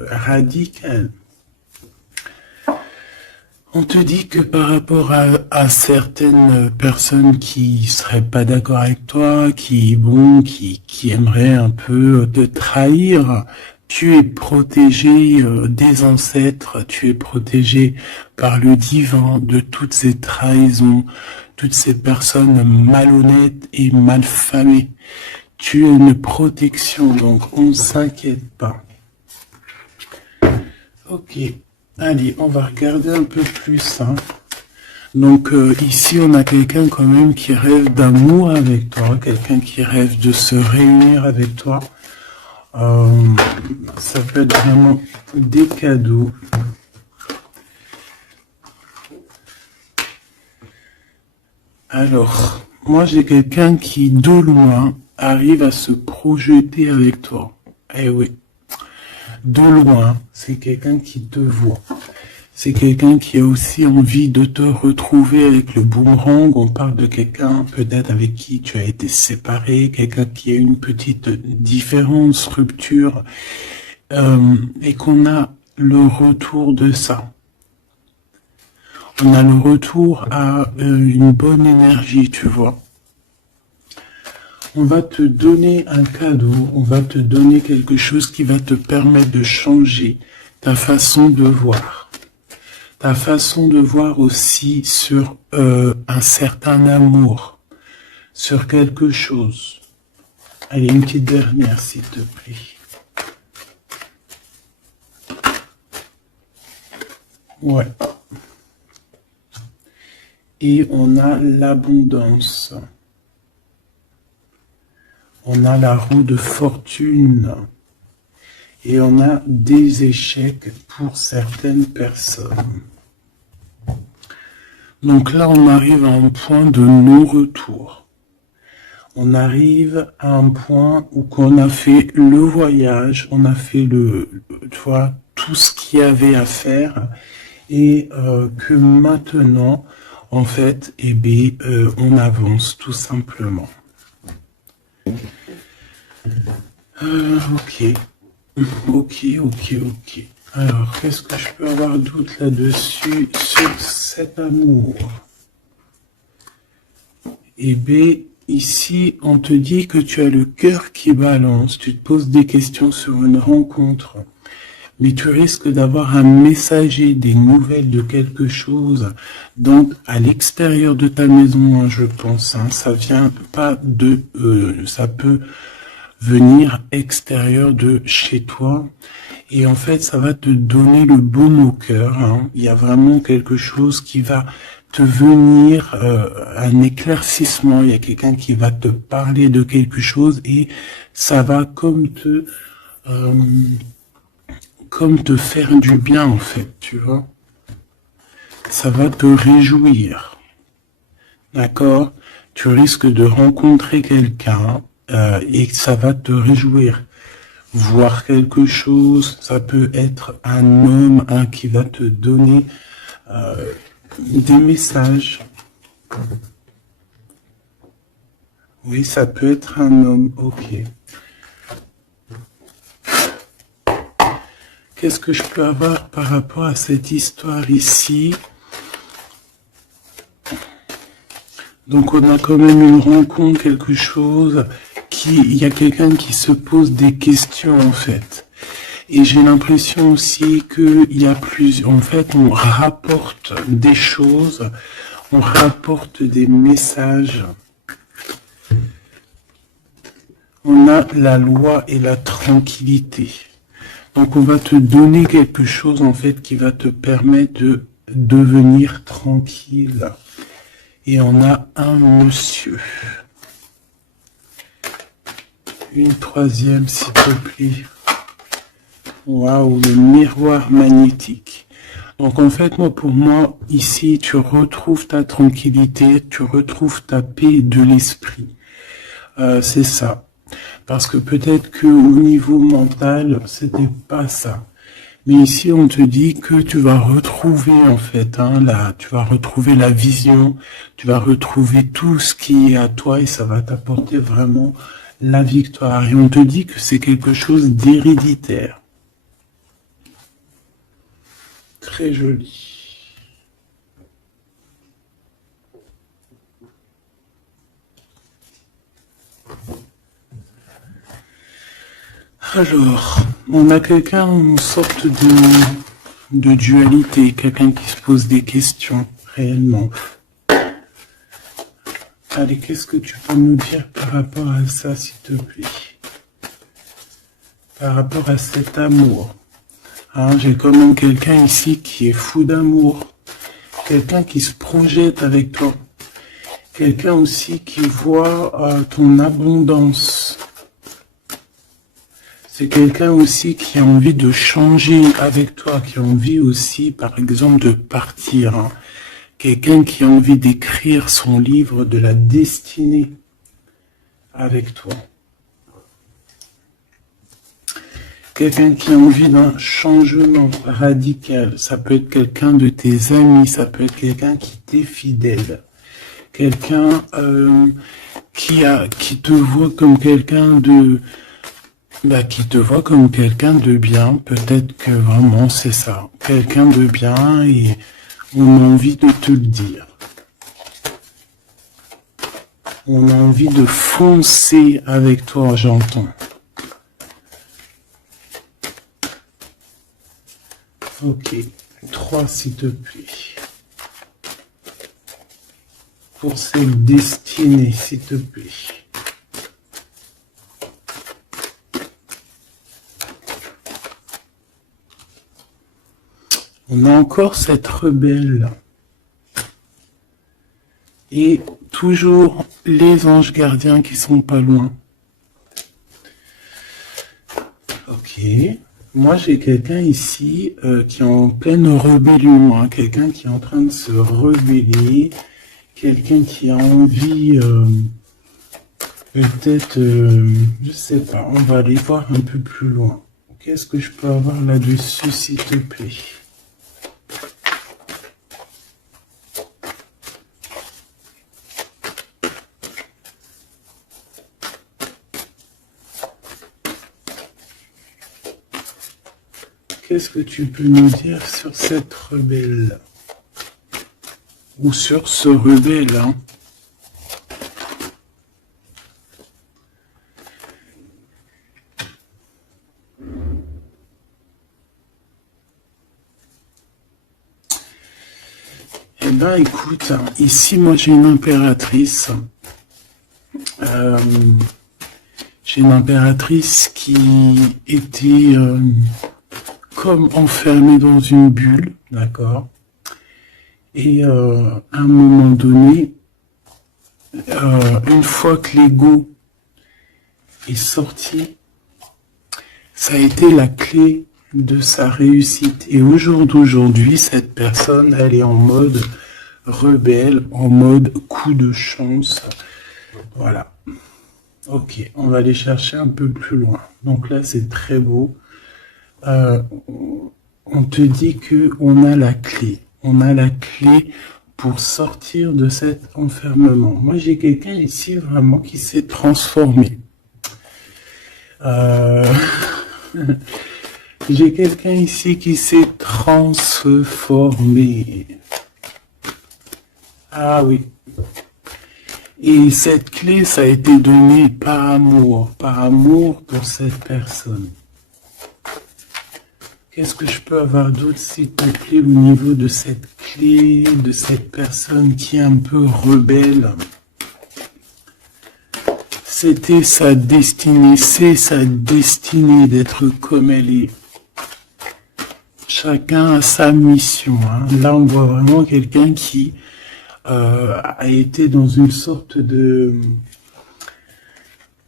radical. On te dit que par rapport à certaines personnes qui seraient pas d'accord avec toi, qui aimeraient un peu te trahir, tu es protégé des ancêtres, tu es protégé par le divin de toutes ces trahisons, toutes ces personnes malhonnêtes et malfamées. Tu as une protection, donc on ne s'inquiète pas. Ok, allez, on va regarder un peu plus. Hein. Donc ici, on a quelqu'un quand même qui rêve d'amour avec toi, quelqu'un qui rêve de se réunir avec toi. Ça peut être vraiment des cadeaux. Alors, moi j'ai quelqu'un qui, de loin, arrive à se projeter avec toi. Eh oui. De loin, c'est quelqu'un qui te voit. C'est quelqu'un qui a aussi envie de te retrouver avec le boomerang. On parle de quelqu'un peut-être avec qui tu as été séparé, quelqu'un qui a une petite différence, rupture, et qu'on a le retour de ça. On a le retour à une bonne énergie, tu vois. On va te donner un cadeau, on va te donner quelque chose qui va te permettre de changer ta façon de voir. Ta façon de voir aussi sur un certain amour, sur quelque chose. Allez, une petite dernière, s'il te plaît. Ouais. Et on a l'abondance. On a la roue de fortune. Et on a des échecs pour certaines personnes. Donc là, on arrive à un point de non-retour. On arrive à un point où on a fait le voyage, on a fait tu vois, tout ce qu'il y avait à faire, et que maintenant, en fait, eh bien, on avance tout simplement. Ok. Alors, qu'est-ce que je peux avoir d'autre là-dessus sur cet amour? Eh bien, ici, on te dit que tu as le cœur qui balance, tu te poses des questions sur une rencontre, mais tu risques d'avoir un messager, des nouvelles de quelque chose, donc à l'extérieur de ta maison, hein, je pense, hein, ça vient pas de... ça peut venir extérieur de chez toi, et en fait, ça va te donner le baume au cœur, hein. Il y a vraiment quelque chose qui va te venir, un éclaircissement, il y a quelqu'un qui va te parler de quelque chose, et ça va comme te faire du bien, en fait, tu vois. Ça va te réjouir. D'accord? Tu risques de rencontrer quelqu'un et ça va te réjouir. Voir quelque chose, ça peut être un homme qui va te donner des messages. Oui, ça peut être un homme, ok. Qu'est-ce que je peux avoir par rapport à cette histoire ici? Donc on a quand même une rencontre, quelque chose, il y a quelqu'un qui se pose des questions en fait. Et j'ai l'impression aussi qu'il y a plusieurs, en fait on rapporte des choses, on rapporte des messages. On a la loi et la tranquillité. Donc on va te donner quelque chose en fait qui va te permettre de devenir tranquille. Et on a un monsieur. Une troisième, s'il te plaît. Waouh, le miroir magnétique. Donc en fait, pour moi, ici, tu retrouves ta tranquillité, tu retrouves ta paix de l'esprit. C'est ça. Parce que peut-être que au niveau mental, c'était pas ça. Mais ici, on te dit que tu vas retrouver, en fait, tu vas retrouver la vision, tu vas retrouver tout ce qui est à toi et ça va t'apporter vraiment la victoire. Et on te dit que c'est quelque chose d'héréditaire. très joli. Alors, on a quelqu'un, une sorte de dualité, quelqu'un qui se pose des questions, réellement. Allez, qu'est-ce que tu peux nous dire par rapport à ça, s'il te plaît? Par rapport à cet amour. Hein, j'ai quand même quelqu'un ici qui est fou d'amour. Quelqu'un qui se projette avec toi. Quelqu'un aussi qui voit ton abondance. C'est quelqu'un aussi qui a envie de changer avec toi, qui a envie aussi, par exemple, de partir. Hein. Quelqu'un qui a envie d'écrire son livre de la destinée avec toi. Quelqu'un qui a envie d'un changement radical. Ça peut être quelqu'un de tes amis, ça peut être quelqu'un qui t'est fidèle. Quelqu'un qui te voit comme quelqu'un de... qui te voit comme quelqu'un de bien. Peut-être que vraiment c'est ça. Quelqu'un de bien et on a envie de te le dire. On a envie de foncer avec toi, j'entends. Ok, 3 s'il te plaît. Pour cette destinée, s'il te plaît. On a encore cette rebelle. Et toujours les anges gardiens qui sont pas loin. Ok. Moi, j'ai quelqu'un ici qui est en pleine rébellion, hein, quelqu'un qui est en train de se rebeller, quelqu'un qui a envie, peut-être, je sais pas, on va aller voir un peu plus loin. Qu'est-ce que je peux avoir là-dessus, s'il te plaît? Qu'est-ce que tu peux nous dire sur cette rebelle? Ou sur ce rebelle, hein? Eh ben, écoute, ici, moi, j'ai une impératrice. J'ai une impératrice qui était... comme enfermé dans une bulle, d'accord? Et à un moment donné, une fois que l'ego est sorti, ça a été la clé de sa réussite. Et au jour d'aujourd'hui, cette personne, elle est en mode rebelle, en mode coup de chance. Voilà. Ok, on va aller chercher un peu plus loin. Donc là, c'est très beau. On te dit que on a la clé. On a la clé pour sortir de cet enfermement. Moi, j'ai quelqu'un ici vraiment qui s'est transformé. J'ai quelqu'un ici qui s'est transformé. Ah oui. Et cette clé, ça a été donné par amour pour cette personne. Qu'est-ce que je peux avoir d'autre, s'il te plaît, au niveau de cette clé, de cette personne qui est un peu rebelle? C'était sa destinée, c'est sa destinée d'être comme elle est. Chacun a sa mission. Hein. Là, on voit vraiment quelqu'un qui a été dans une sorte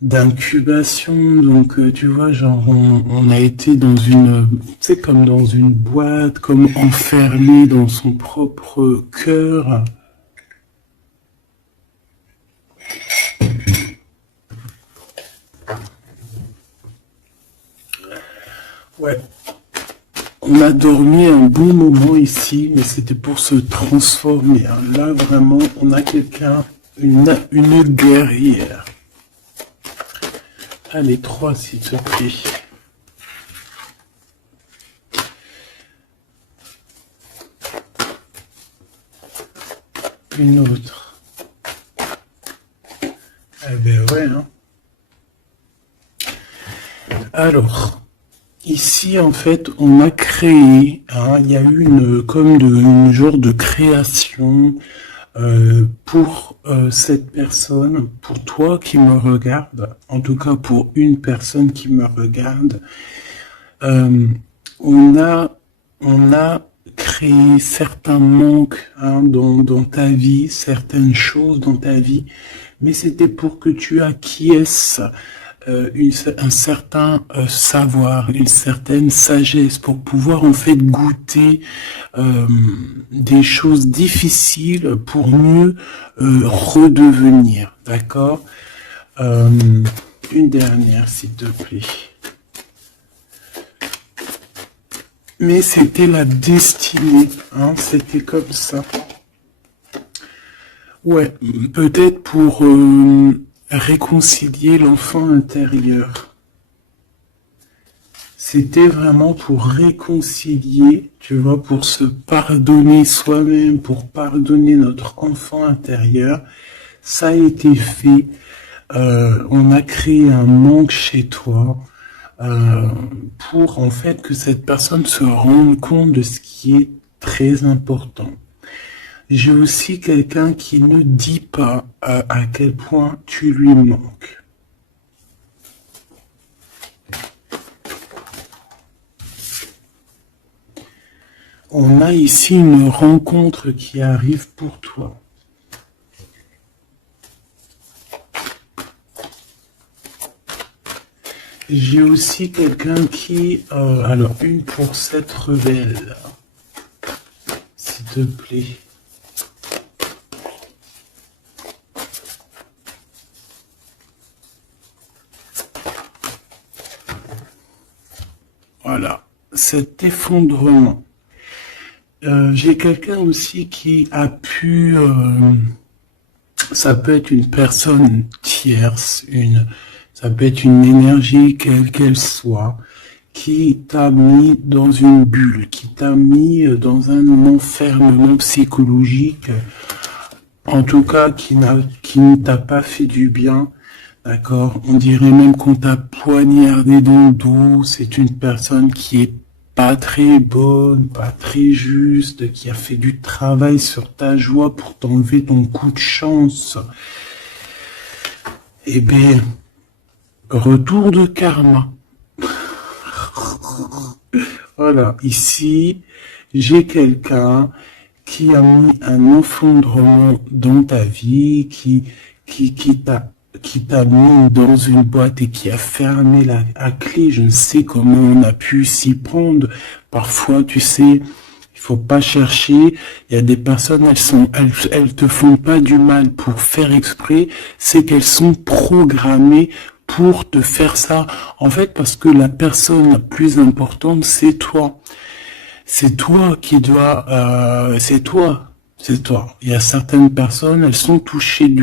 d'incubation, donc tu vois, genre on a été dans une, c'est comme dans une boîte, comme enfermé dans son propre cœur. Ouais, on a dormi un bon moment ici, mais c'était pour se transformer. Hein. Là, vraiment, on a quelqu'un, une guerrière. Allez, 3, s'il te plaît. une autre. Eh ben ouais, hein. Alors, ici, en fait, on a créé, hein, il y a eu une genre de création pour cette personne, pour toi qui me regarde, en tout cas pour une personne qui me regarde. Euh, on a créé certains manques, hein, dans ta vie, certaines choses dans ta vie, mais c'était pour que tu acquiesces un certain savoir, une certaine sagesse pour pouvoir en fait goûter des choses difficiles pour mieux redevenir, d'accord. Une dernière, s'il te plaît. Mais c'était la destinée, hein, c'était comme ça. Ouais, peut-être pour réconcilier l'enfant intérieur. C'était vraiment pour réconcilier, tu vois, pour se pardonner soi-même, pour pardonner notre enfant intérieur. Ça a été fait. On a créé un manque chez toi pour en fait que cette personne se rende compte de ce qui est très important. J'ai aussi quelqu'un qui ne dit pas à quel point tu lui manques. On a ici une rencontre qui arrive pour toi. J'ai aussi quelqu'un qui... alors, une pour cette rebelle. S'il te plaît. Voilà, cet effondrement. J'ai quelqu'un aussi qui a pu... ça peut être une personne tierce, ça peut être une énergie quelle qu'elle soit, qui t'a mis dans une bulle, qui t'a mis dans un enfermement psychologique, en tout cas qui ne t'a pas fait du bien, d'accord. On dirait même qu'on t'a poignardé dans le dos. C'est une personne qui est pas très bonne, pas très juste, qui a fait du travail sur ta joie pour t'enlever ton coup de chance. Eh bien, retour de karma. Voilà, ici, j'ai quelqu'un qui a mis un effondrement dans ta vie, qui t'a mis dans une boîte et qui a fermé la clé. Je ne sais comment on a pu s'y prendre. Parfois, tu sais, il faut pas chercher. Il y a des personnes, elles te font pas du mal pour faire exprès. C'est qu'elles sont programmées pour te faire ça. En fait, parce que la personne la plus importante, c'est toi. C'est toi qui dois, c'est toi. C'est toi. Il y a certaines personnes, elles sont touchées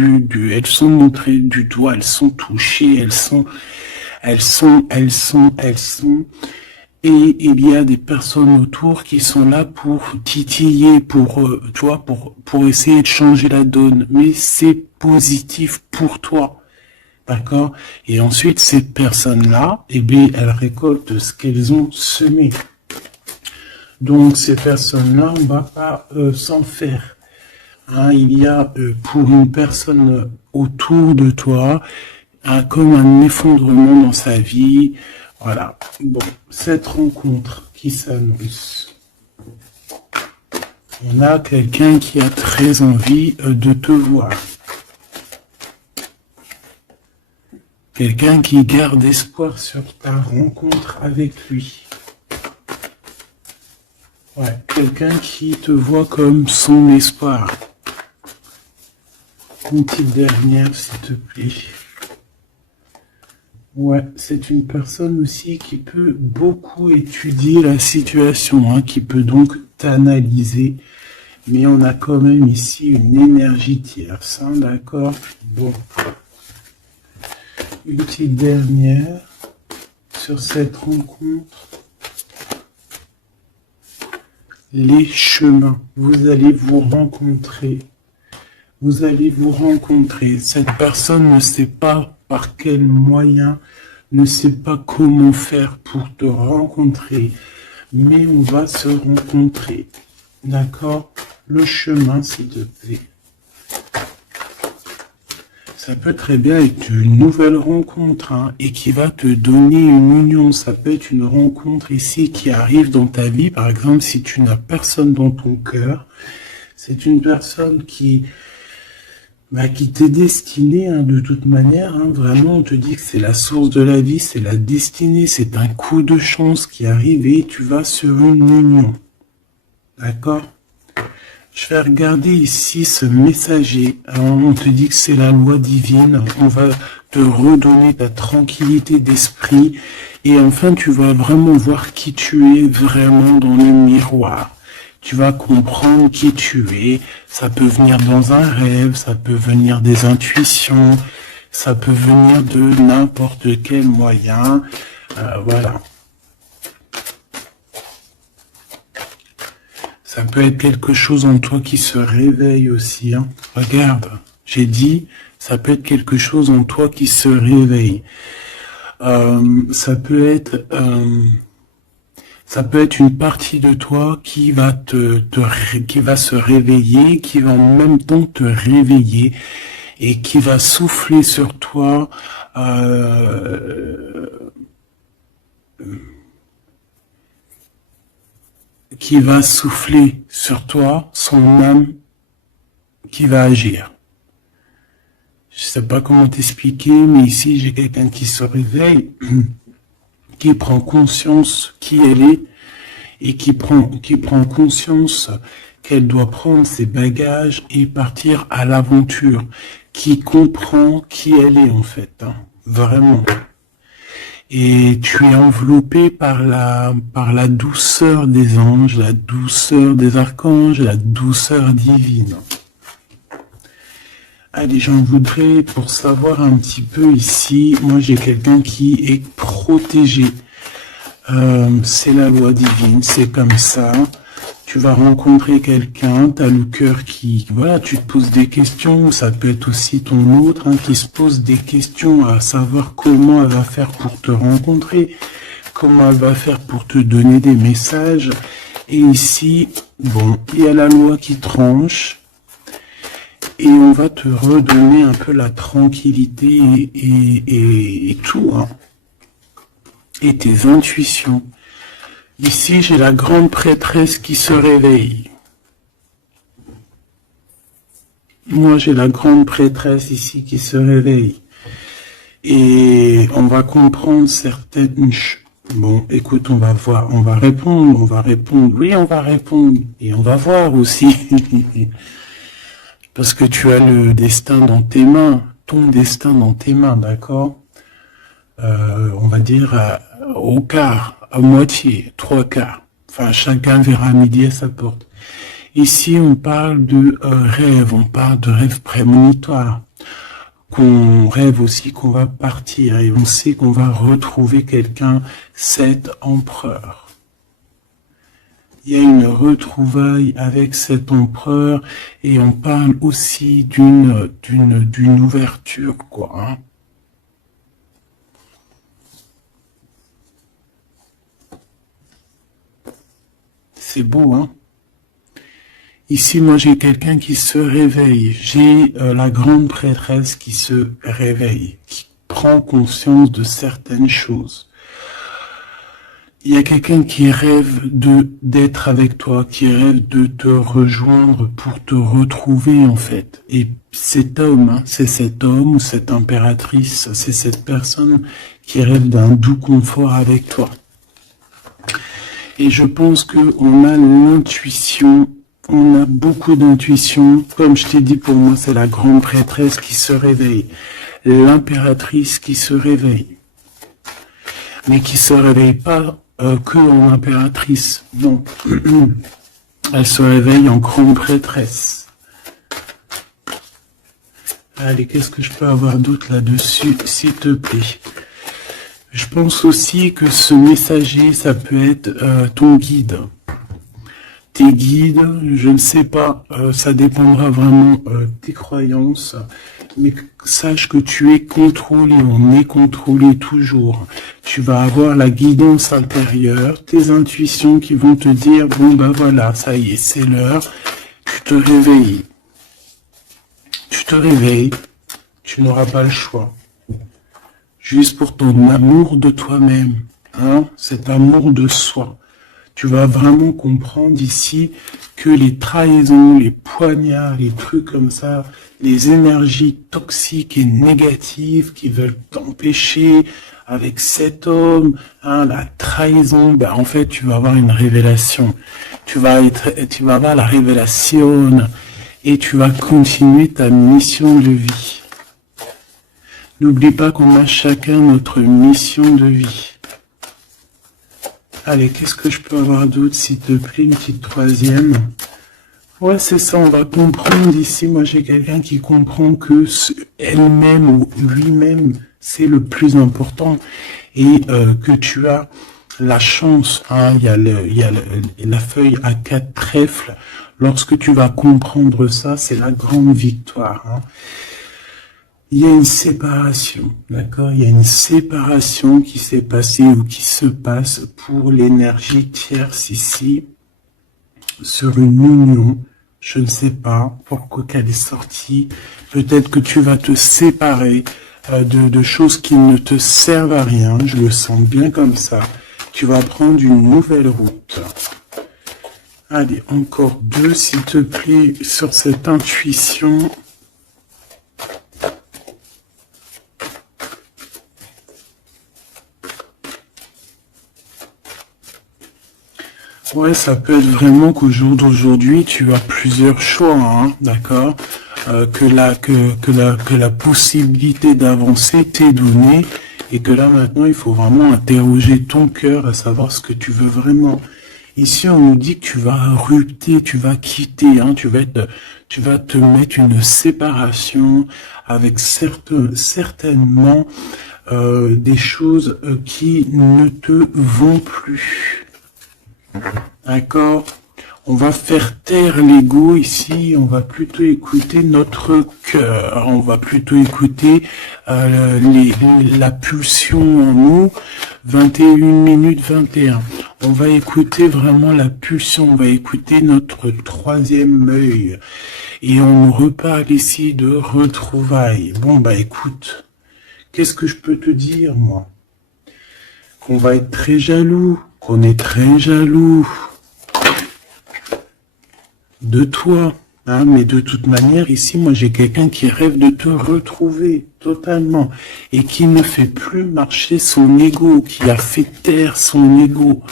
elles sont montrées du doigt, elles sont touchées, elles sont. Et il y a des personnes autour qui sont là pour titiller, tu vois, pour essayer de changer la donne. Mais c'est positif pour toi. D'accord? Et ensuite, ces personnes-là, eh bien, elles récoltent ce qu'elles ont semé. Donc, ces personnes-là, on va pas s'en faire. Hein, il y a pour une personne autour de toi comme un effondrement dans sa vie. Voilà. Bon, cette rencontre qui s'annonce. On a quelqu'un qui a très envie de te voir. Quelqu'un qui garde espoir sur ta rencontre avec lui. Ouais, quelqu'un qui te voit comme son espoir. Une petite dernière, s'il te plaît. Ouais, c'est une personne aussi qui peut beaucoup étudier la situation, hein, qui peut donc t'analyser. Mais on a quand même ici une énergie tierce, hein, d'accord? Bon. Une petite dernière sur cette rencontre. Les chemins. Vous allez vous rencontrer. Vous allez vous rencontrer. Cette personne ne sait pas par quel moyen, ne sait pas comment faire pour te rencontrer, mais on va se rencontrer. D'accord? Le chemin, s'il te plaît. Ça peut très bien être une nouvelle rencontre, hein, et qui va te donner une union. Ça peut être une rencontre ici qui arrive dans ta vie. Par exemple, si tu n'as personne dans ton cœur, c'est une personne qui t'est destinée, hein, de toute manière. Hein, vraiment, on te dit que c'est la source de la vie, c'est la destinée, c'est un coup de chance qui arrive et tu vas sur une union. D'accord? Je vais regarder ici ce messager. Alors, on te dit que c'est la loi divine. On va te redonner ta tranquillité d'esprit. Et enfin, tu vas vraiment voir qui tu es vraiment dans le miroir. Tu vas comprendre qui tu es. Ça peut venir dans un rêve, ça peut venir des intuitions, ça peut venir de n'importe quel moyen. Voilà. Ça peut être quelque chose en toi qui se réveille aussi. Hein. Regarde, j'ai dit, ça peut être quelque chose en toi qui se réveille. Ça peut être une partie de toi qui va qui va se réveiller, qui va en même temps te réveiller et qui va souffler sur toi. Qui va souffler sur toi son âme qui va agir. Je sais pas comment t'expliquer, mais ici j'ai quelqu'un qui se réveille, qui prend conscience qui elle est et qui prend conscience qu'elle doit prendre ses bagages et partir à l'aventure, qui comprend qui elle est en fait, hein, vraiment. Et tu es enveloppé par la douceur des anges, la douceur des archanges, la douceur divine. Allez, j'en voudrais pour savoir un petit peu ici. Moi, j'ai quelqu'un qui est protégé. C'est la loi divine, c'est comme ça. Tu vas rencontrer quelqu'un, tu as le cœur qui... Voilà, tu te poses des questions, ça peut être aussi ton autre, hein, qui se pose des questions à savoir comment elle va faire pour te rencontrer, comment elle va faire pour te donner des messages. Et ici, bon, il y a la loi qui tranche, et on va te redonner un peu la tranquillité et tout, hein, et tes intuitions. Ici, j'ai la grande prêtresse qui se réveille. Moi, j'ai la grande prêtresse ici qui se réveille. Et on va comprendre certaines... Bon, écoute, on va voir, on va répondre, oui, on va répondre. Et on va voir aussi. Parce que tu as le destin dans tes mains, ton destin dans tes mains, d'accord? On va dire au quart. À moitié, 3/4. Enfin, chacun verra midi à sa porte. Ici, on parle de rêve, on parle de rêve prémonitoire. Qu'on rêve aussi qu'on va partir et on sait qu'on va retrouver quelqu'un, cet empereur. Il y a une retrouvaille avec cet empereur et on parle aussi d'une ouverture, quoi, hein. C'est beau, hein? Ici, moi, j'ai quelqu'un qui se réveille. J'ai la grande prêtresse qui se réveille, qui prend conscience de certaines choses. Il y a quelqu'un qui rêve d'être avec toi, qui rêve de te rejoindre pour te retrouver, en fait. Et cet homme, hein, c'est cet homme ou cette impératrice, c'est cette personne qui rêve d'un doux confort avec toi. Et je pense qu'on a l'intuition, on a beaucoup d'intuition. Comme je t'ai dit, pour moi, c'est la grande prêtresse qui se réveille, l'impératrice qui se réveille. Mais qui se réveille pas que en impératrice, non. Elle se réveille en grande prêtresse. Allez, qu'est-ce que je peux avoir d'autre là-dessus, s'il te plaît? Je pense aussi que ce messager, ça peut être ton guide. tes guides, je ne sais pas, ça dépendra vraiment de tes croyances, mais sache que tu es contrôlé, on est contrôlé toujours. Tu vas avoir la guidance intérieure, tes intuitions qui vont te dire, bon ben voilà, ça y est, c'est l'heure, tu te réveilles. Tu te réveilles, tu n'auras pas le choix. Juste pour ton amour de toi-même, hein, cet amour de soi. Tu vas vraiment comprendre ici que les trahisons, les poignards, les trucs comme ça, les énergies toxiques et négatives qui veulent t'empêcher avec cet homme, hein, la trahison, ben en fait tu vas avoir une révélation. Tu vas avoir la révélation et tu vas continuer ta mission de vie. N'oublie pas qu'on a chacun notre mission de vie. Allez, qu'est-ce que je peux avoir d'autre, s'il te plaît, une petite troisième. Ouais, c'est ça, on va comprendre ici. Moi, j'ai quelqu'un qui comprend que elle-même ou lui-même, c'est le plus important. Et que tu as la chance, hein, il y a la feuille à 4 trèfles. Lorsque tu vas comprendre ça, c'est la grande victoire. Hein. Il y a une séparation, d'accord? Il y a une séparation qui s'est passée ou qui se passe pour l'énergie tierce ici, sur une union. Je ne sais pas pourquoi qu'elle est sortie. Peut-être que tu vas te séparer de choses qui ne te servent à rien. Je le sens bien comme ça. Tu vas prendre une nouvelle route. Allez, encore 2, s'il te plaît, sur cette intuition. Ouais, ça peut être vraiment qu'au jour d'aujourd'hui, tu as plusieurs choix, hein, d'accord, que la possibilité d'avancer t'est donnée et que là maintenant, il faut vraiment interroger ton cœur à savoir ce que tu veux vraiment. Ici, on nous dit que tu vas rupter, tu vas quitter, hein, tu vas te mettre une séparation avec certainement des choses qui ne te vont plus. D'accord? On va faire taire l'ego ici, on va plutôt écouter notre cœur, on va plutôt écouter la pulsion en nous, 21 minutes 21. On va écouter vraiment la pulsion, on va écouter notre troisième œil. Et on reparle ici de retrouvailles. Bon bah écoute, qu'est-ce que je peux te dire moi? Qu'on va être très jaloux, qu'on est très jaloux de toi, hein, mais de toute manière, ici, moi, j'ai quelqu'un qui rêve de te retrouver totalement et qui ne fait plus marcher son ego, qui a fait taire son ego,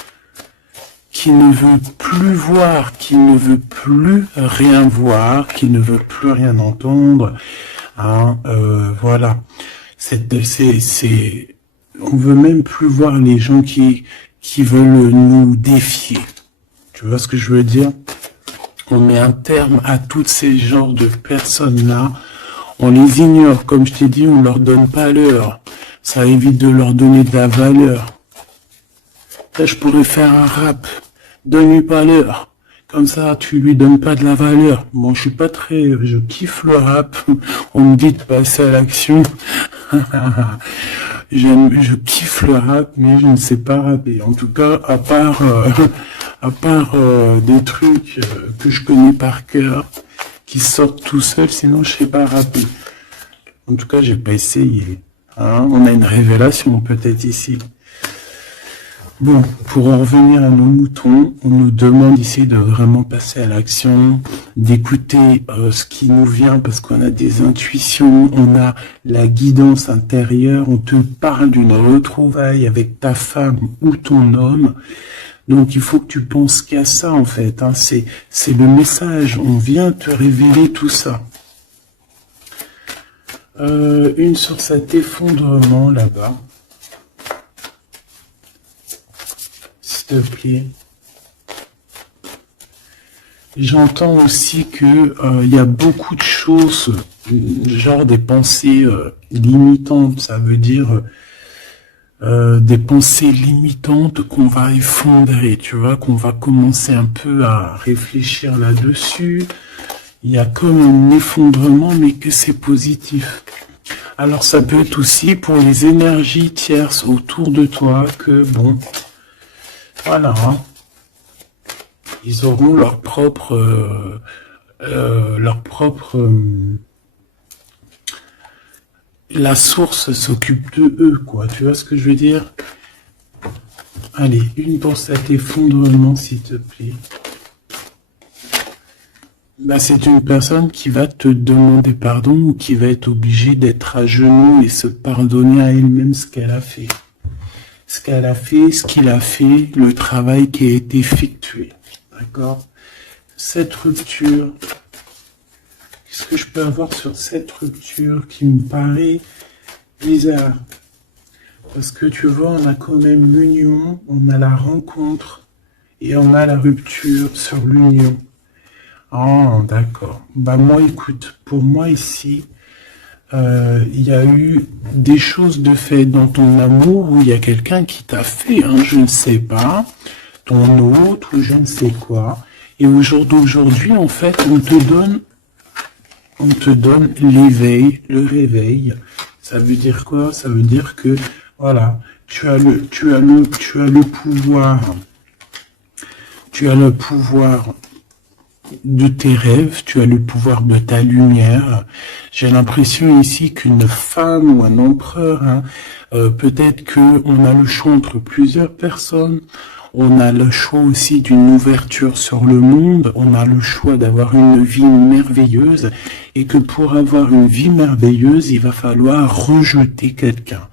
qui ne veut plus voir, qui ne veut plus rien voir, qui ne veut plus rien entendre, hein, voilà. On veut même plus voir les gens qui veulent nous défier. Tu vois ce que je veux dire? On met un terme à tous ces genres de personnes-là. On les ignore, comme je t'ai dit, on leur donne pas l'heure. Ça évite de leur donner de la valeur. Là, je pourrais faire un rap. Donne-lui pas l'heure. Comme ça, tu lui donnes pas de la valeur. Bon, je kiffe le rap. On me dit de passer à l'action. Je kiffe le rap, mais je ne sais pas rapper. En tout cas, à part des trucs que je connais par cœur, qui sortent tout seuls, sinon je sais pas rapper. En tout cas, j'ai pas essayé. Hein, on a une révélation peut-être ici. Bon, pour en revenir à nos moutons, on nous demande ici de vraiment passer à l'action, d'écouter ce qui nous vient parce qu'on a des intuitions, on a la guidance intérieure, on te parle d'une retrouvaille avec ta femme ou ton homme. Donc il faut que tu penses qu'à ça en fait, hein. C'est le message, on vient te révéler tout ça. Une sur cet effondrement là-bas. S'il te plaît. J'entends aussi que il y a beaucoup de choses, genre des pensées limitantes, ça veut dire des pensées limitantes qu'on va effondrer, tu vois, qu'on va commencer un peu à réfléchir là-dessus. Il y a comme un effondrement, mais que c'est positif. Alors ça peut être aussi pour les énergies tierces autour de toi que, bon, voilà, hein, ils auront leur propre, la source s'occupe de eux, quoi. Tu vois ce que je veux dire? Allez, une pour cet effondrement, s'il te plaît. Bah, c'est une personne qui va te demander pardon ou qui va être obligée d'être à genoux et se pardonner à elle-même ce qu'elle a fait. Ce qu'elle a fait, ce qu'il a fait, le travail qui a été effectué. D'accord? Cette rupture, qu'est-ce que je peux avoir sur cette rupture qui me paraît bizarre? Parce que tu vois, on a quand même l'union, on a la rencontre et on a la rupture sur l'union. Oh, d'accord. Bah moi, écoute, pour moi ici, il y a eu des choses de fait dans ton amour où il y a quelqu'un qui t'a fait, hein, je ne sais pas, ton autre ou je ne sais quoi. Et aujourd'hui, en fait, on te donne l'éveil, le réveil. Ça veut dire quoi? Ça veut dire que, voilà, tu as le pouvoir, tu as le pouvoir de tes rêves, tu as le pouvoir de ta lumière. J'ai l'impression ici qu'une femme ou un empereur, hein, peut-être qu'on a le choix entre plusieurs personnes, on a le choix aussi d'une ouverture sur le monde, on a le choix d'avoir une vie merveilleuse, et que pour avoir une vie merveilleuse, il va falloir rejeter quelqu'un.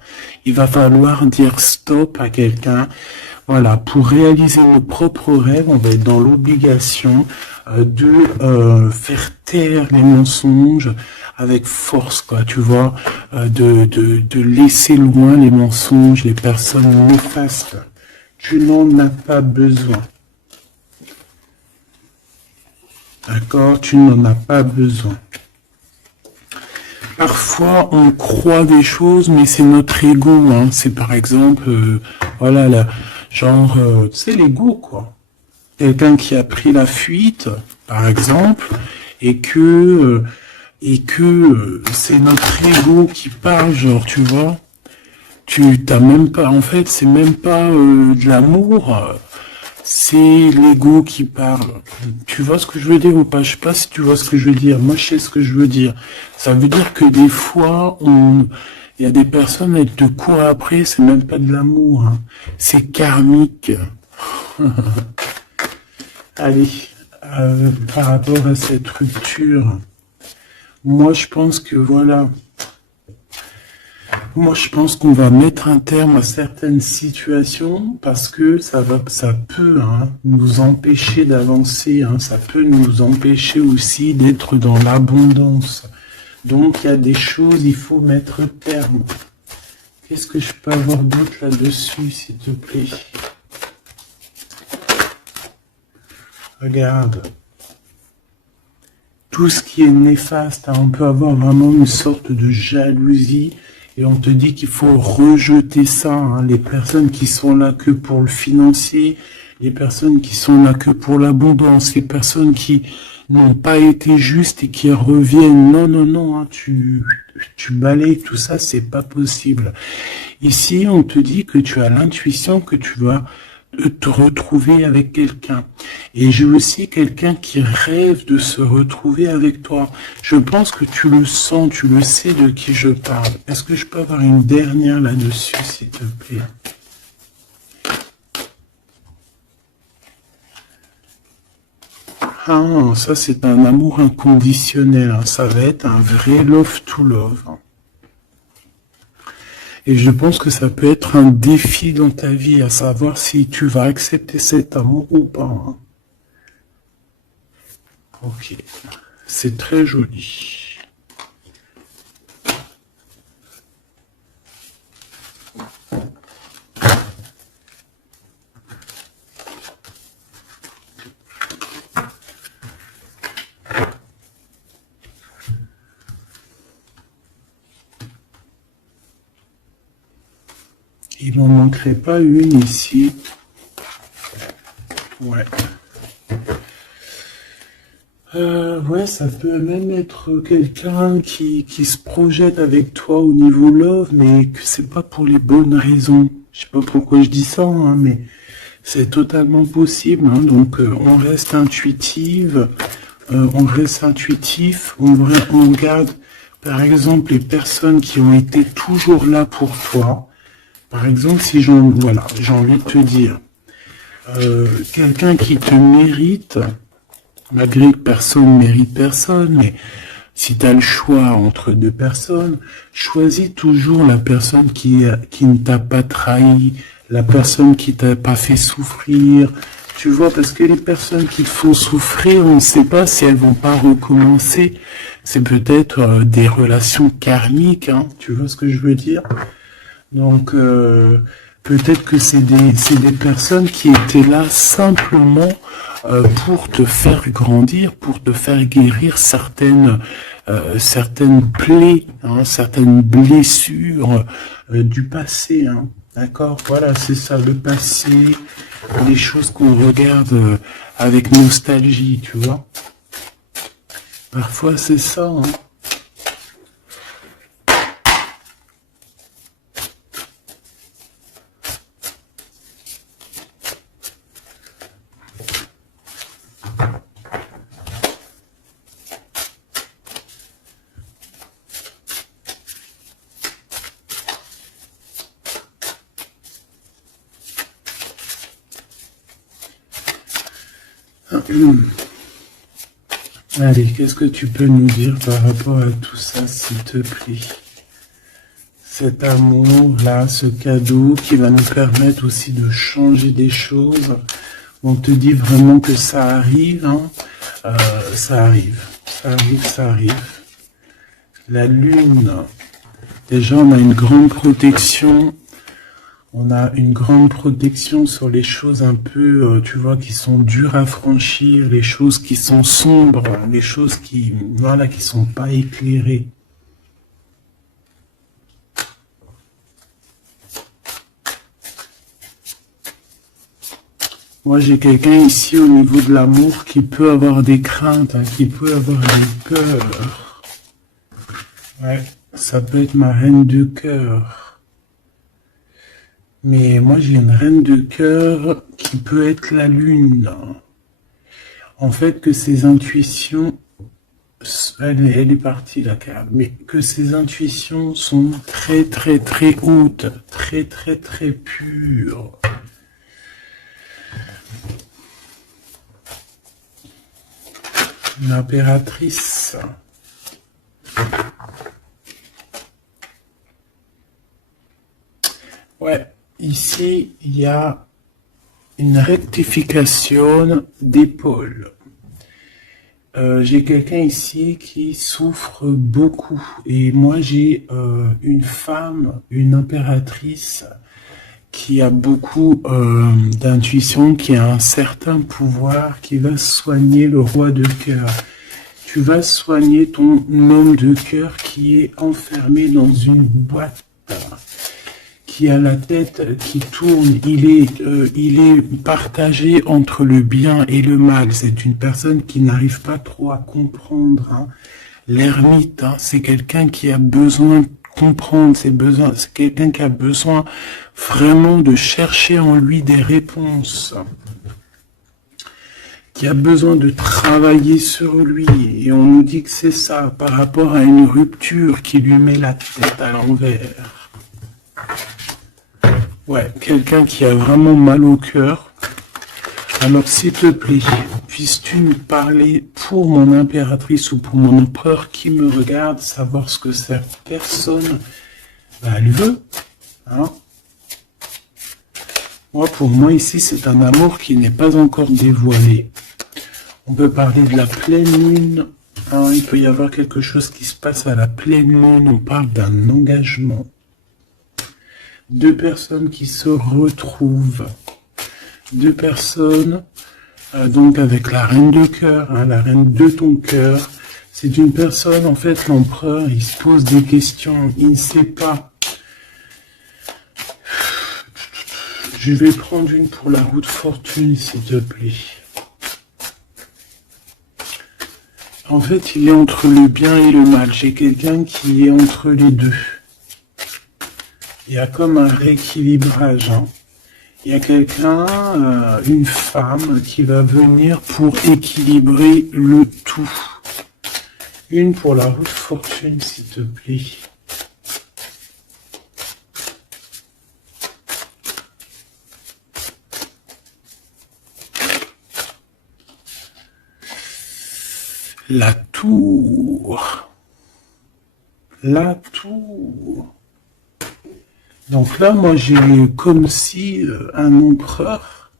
Il va falloir dire stop à quelqu'un. Voilà, pour réaliser nos propres rêves, on va être dans l'obligation de faire taire les mensonges avec force, quoi, tu vois, de laisser loin les mensonges, les personnes néfastes. Tu n'en as pas besoin. D'accord? Tu n'en as pas besoin. Parfois, on croit des choses, mais c'est notre ego, hein. C'est par exemple, voilà, genre, tu sais, l'ego, quoi. Quelqu'un qui a pris la fuite, par exemple, et que c'est notre ego qui parle, genre, tu vois, tu t'as même pas, en fait, c'est même pas de l'amour, c'est l'ego qui parle. Tu vois ce que je veux dire ou pas? Je sais pas si tu vois ce que je veux dire. Moi, je sais ce que je veux dire. Ça veut dire que des fois, il y a des personnes, elles te courent après, c'est même pas de l'amour, hein. C'est karmique. Allez, par rapport à cette rupture, moi je pense que voilà, moi je pense qu'on va mettre un terme à certaines situations parce que ça peut, hein, nous empêcher d'avancer, hein, ça peut nous empêcher aussi d'être dans l'abondance. Donc il y a des choses, il faut mettre terme. Qu'est-ce que je peux avoir d'autre là-dessus, s'il te plaît? Regarde. Tout ce qui est néfaste, hein, on peut avoir vraiment une sorte de jalousie et on te dit qu'il faut rejeter ça, hein, les personnes qui sont là que pour le financier, les personnes qui sont là que pour l'abondance, les personnes qui n'ont pas été justes et qui reviennent. Non, non, non, hein, tu balayes tout ça, c'est pas possible. Ici, on te dit que tu as l'intuition que tu vas te retrouver avec quelqu'un. Et j'ai aussi quelqu'un qui rêve de se retrouver avec toi. Je pense que tu le sens, tu le sais de qui je parle. Est-ce que je peux avoir une dernière là-dessus, s'il te plaît? Ah, ça c'est un amour inconditionnel, hein. Ça va être un vrai love to love, hein. Et je pense que ça peut être un défi dans ta vie, à savoir si tu vas accepter cet amour ou pas, hein. Ok, c'est très joli. il n'en manquerait pas une ici. Ouais. Ouais, ça peut même être quelqu'un qui se projette avec toi au niveau love, mais que c'est pas pour les bonnes raisons. Je sais pas pourquoi je dis ça, hein, mais c'est totalement possible. Hein, donc on reste intuitive, on reste intuitif, on regarde par exemple les personnes qui ont été toujours là pour toi. Par exemple, si j'ai envie de te dire, quelqu'un qui te mérite, malgré que personne ne mérite personne, mais si tu as le choix entre deux personnes, choisis toujours la personne qui ne t'a pas trahi, la personne qui t'a pas fait souffrir. Tu vois, parce que les personnes qui te font souffrir, on ne sait pas si elles vont pas recommencer. C'est peut-être des relations karmiques, hein, tu vois ce que je veux dire? Donc, peut-être que c'est des personnes qui étaient là simplement pour te faire grandir, pour te faire guérir certaines plaies, hein, certaines blessures du passé. Hein. D'accord? Voilà, c'est ça, le passé, les choses qu'on regarde avec nostalgie, tu vois. Parfois, c'est ça. Hein. Allez, qu'est-ce que tu peux nous dire par rapport à tout ça, s'il te plaît? Cet amour-là, ce cadeau qui va nous permettre aussi de changer des choses. On te dit vraiment que ça arrive, hein? Ça arrive, ça arrive, ça arrive. La lune, déjà on a une grande protection. On a une grande protection sur les choses un peu, tu vois, qui sont dures à franchir, les choses qui sont sombres, les choses qui, voilà, qui sont pas éclairées. Moi, j'ai quelqu'un ici au niveau de l'amour qui peut avoir des craintes, hein, qui peut avoir des peurs. Ouais, ça peut être ma reine de cœur. Mais moi, j'ai une reine de cœur qui peut être la lune. En fait, que ses intuitions, elle est partie la carte, mais que ses intuitions sont très très très hautes, très très très pures. L'impératrice. Ouais. Ici, il y a une rectification d'épaule. J'ai quelqu'un ici qui souffre beaucoup. Et moi, j'ai une femme, une impératrice, qui a beaucoup d'intuition, qui a un certain pouvoir, qui va soigner le roi de cœur. Tu vas soigner ton homme de cœur qui est enfermé dans une boîte, qui a la tête qui tourne, il est partagé entre le bien et le mal. C'est une personne qui n'arrive pas trop à comprendre. Hein. L'ermite, hein, c'est quelqu'un qui a besoin de comprendre ses besoins. C'est quelqu'un qui a besoin vraiment de chercher en lui des réponses. Qui a besoin de travailler sur lui. Et on nous dit que c'est ça, par rapport à une rupture qui lui met la tête à l'envers. Ouais, quelqu'un qui a vraiment mal au cœur. Alors, s'il te plaît, puisses-tu nous parler pour mon impératrice ou pour mon empereur qui me regarde, savoir ce que cette personne, elle veut, hein? Moi, pour moi, ici, c'est un amour qui n'est pas encore dévoilé. On peut parler de la pleine lune. Hein, il peut y avoir quelque chose qui se passe à la pleine lune. On parle d'un engagement. Deux personnes qui se retrouvent. Deux personnes, donc avec la reine de cœur, hein, la reine de ton cœur. C'est une personne, en fait, l'empereur, il se pose des questions. Il ne sait pas. Je vais prendre une pour la roue de fortune, s'il te plaît. En fait, il est entre le bien et le mal. J'ai quelqu'un qui est entre les deux. Il y a comme un rééquilibrage. Hein. Il y a quelqu'un, une femme, qui va venir pour équilibrer le tout. Une pour la roue de fortune, s'il te plaît. La tour. La tour. Donc là, moi, j'ai comme si un empereur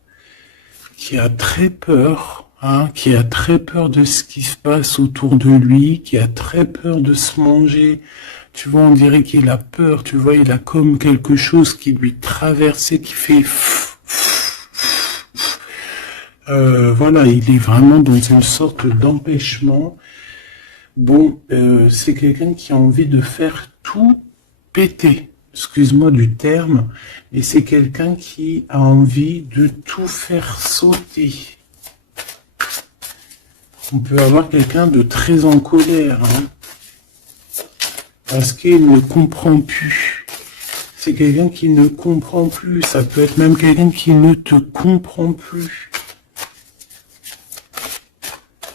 qui a très peur, hein, qui a très peur de ce qui se passe autour de lui, qui a très peur de se manger. Tu vois, on dirait qu'il a peur, tu vois, il a comme quelque chose qui lui traverse, qui fait... voilà, il est vraiment dans une sorte d'empêchement. Bon, c'est quelqu'un qui a envie de faire tout péter. Excuse-moi du terme, mais c'est quelqu'un qui a envie de tout faire sauter. On peut avoir quelqu'un de très en colère, hein, parce qu'il ne comprend plus. C'est quelqu'un qui ne comprend plus. Ça peut être même quelqu'un qui ne te comprend plus.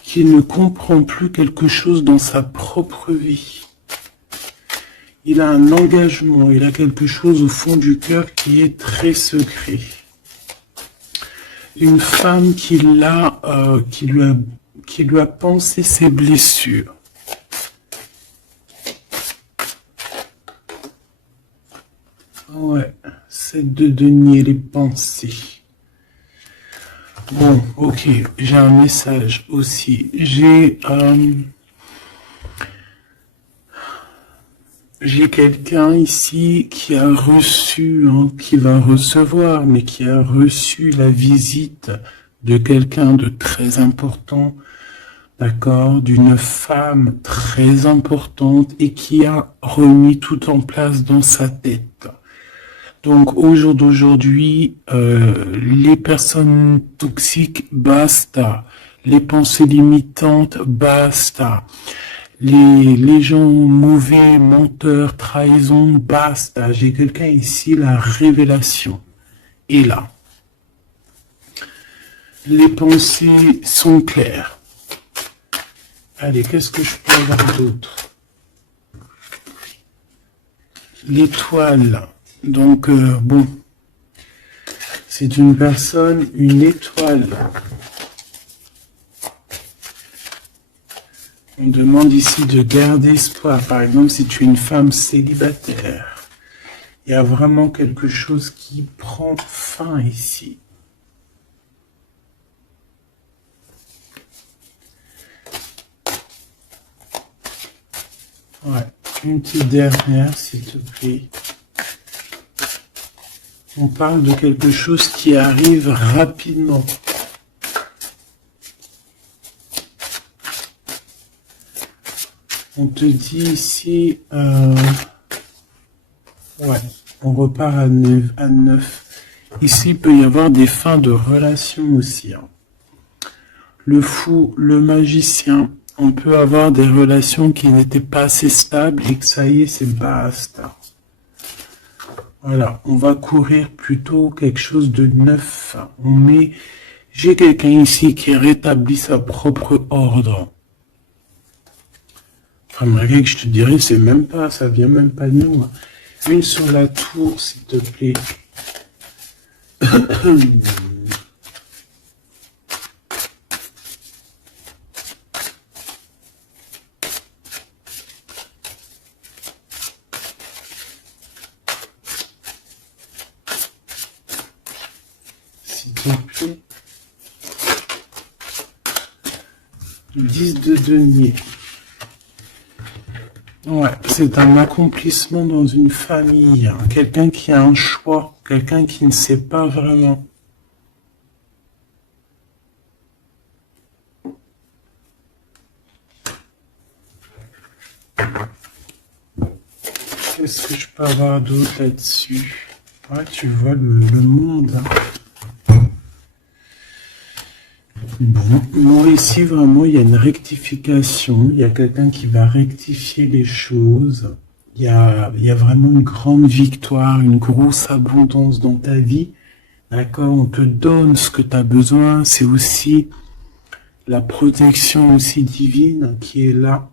Qui ne comprend plus quelque chose dans sa propre vie. Il a un engagement, il a quelque chose au fond du cœur qui est très secret. Une femme qui lui a pensé ses blessures. Ouais, c'est de denier les pensées. Bon, ok, j'ai un message aussi. J'ai quelqu'un ici qui a reçu, hein, qui va recevoir, mais qui a reçu la visite de quelqu'un de très important, d'accord, d'une femme très importante et qui a remis tout en place dans sa tête. Donc au jour d'aujourd'hui, les personnes toxiques, basta. Les pensées limitantes, basta. Les gens mauvais, menteurs, trahison, basta. J'ai quelqu'un ici, la révélation est là. Les pensées sont claires. Allez, qu'est-ce que je peux avoir d'autre? L'étoile. Donc, bon, c'est une personne, une étoile. On demande ici de garder espoir. Par exemple, si tu es une femme célibataire, il y a vraiment quelque chose qui prend fin ici. Ouais, une petite dernière, s'il te plaît. On parle de quelque chose qui arrive rapidement. On te dit ici, ouais, on repart à 9. Ici, il peut y avoir des fins de relation aussi. Hein. Le fou, le magicien, on peut avoir des relations qui n'étaient pas assez stables et que ça y est, c'est basta. Voilà, on va courir plutôt quelque chose de neuf. J'ai quelqu'un ici qui rétablit sa propre ordre. Enfin, malgré que je te dirais, c'est même pas, ça vient même pas de nous. Hein. Une sur la tour, s'il te plaît. S'il te plaît. 10 de denier. Ouais, c'est un accomplissement dans une famille, hein. Quelqu'un qui a un choix, quelqu'un qui ne sait pas vraiment. Qu'est-ce que je peux avoir d'autre là-dessus? Ouais, tu vois le monde. Bon, moi ici vraiment il y a une rectification, il y a quelqu'un qui va rectifier les choses, il y a vraiment une grande victoire, une grosse abondance dans ta vie, d'accord? On te donne ce que tu as besoin, c'est aussi la protection aussi divine qui est là.